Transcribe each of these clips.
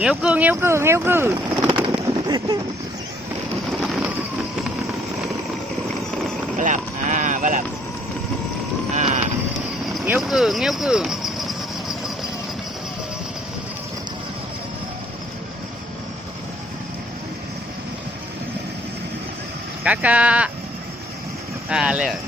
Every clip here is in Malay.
nghêu cừ, nghêu cừ. Balap, balap. Nghêu cừ, nghêu cừ. Kakak. Lihat.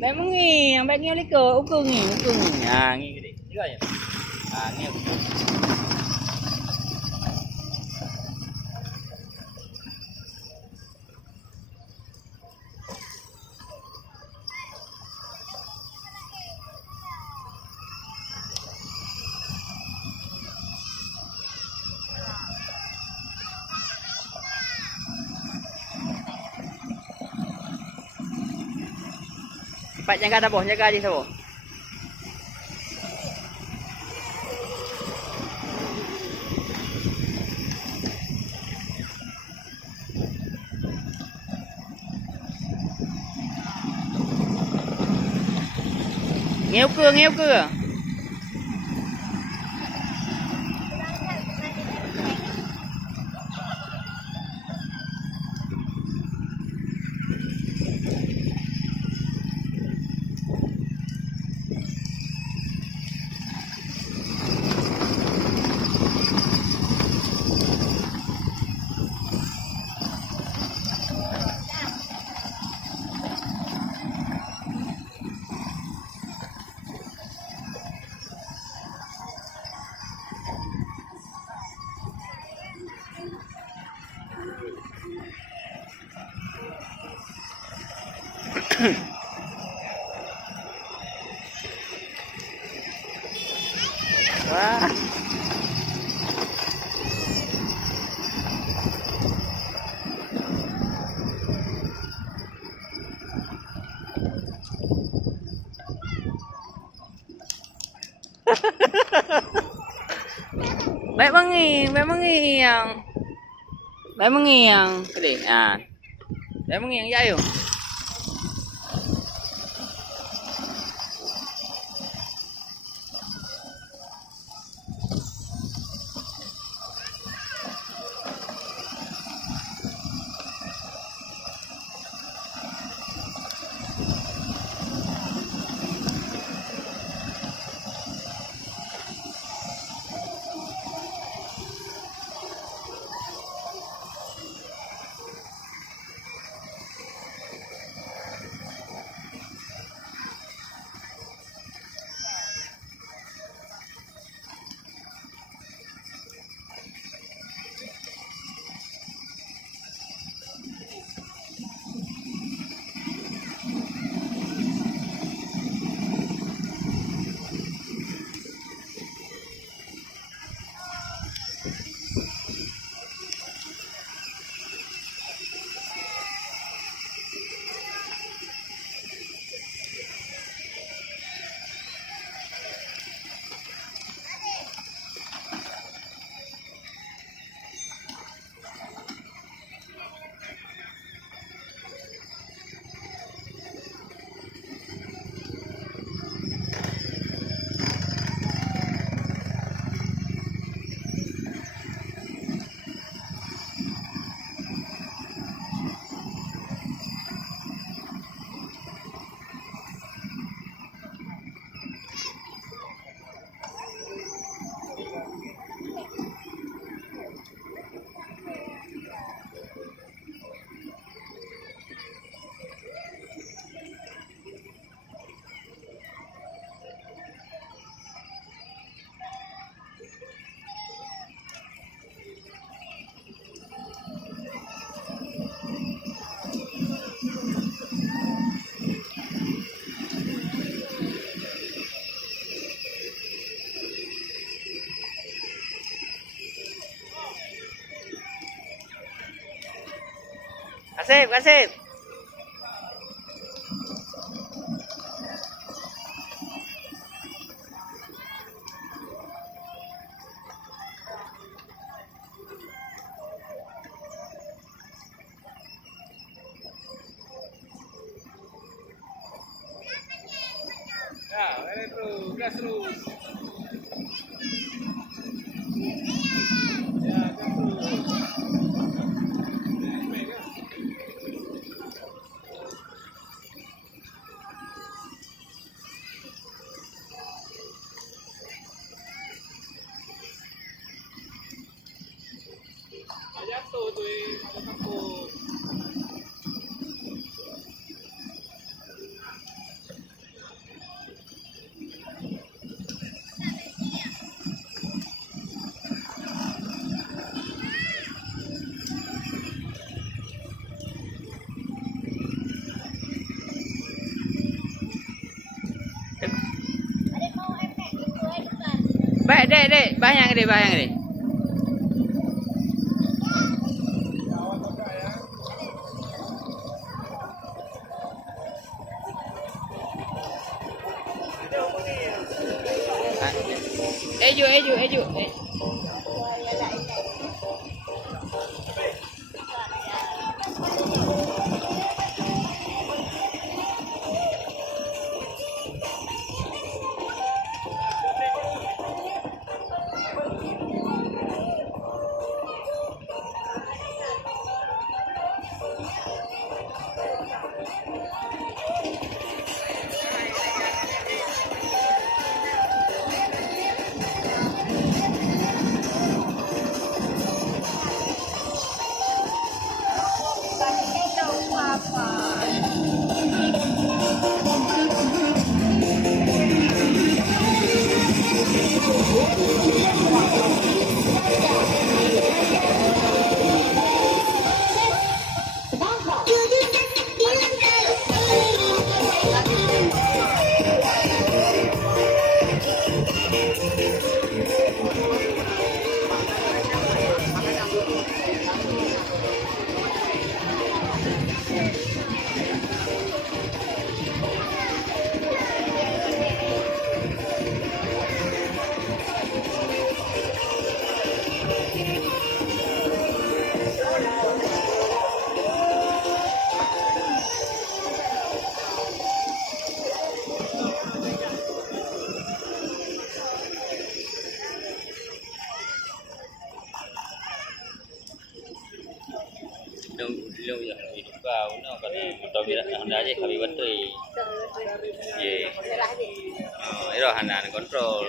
Bé muốn nghiêng, bé nghêu lấy cờ, ú cưng nghiêng, nghiêng cái đi, chứ rồi. Nghêu. Pak jaga dah boh, jaga di tu. Nghêu cưa, nghêu cưa. Wah. Bé mengiang, bé mengiang. Bé mengiang, cái đi. Bé mengiang dây không? Kasih, kasih. Ya, ini terus, gas terus. Ya, gas terus. Jatuh tuh, ada takut. Baik, dek, bayang, dek. Eju. Long yang hidup kau, no, karena motor bila Honda aja kami betul. Ye, itu Honda kontrol.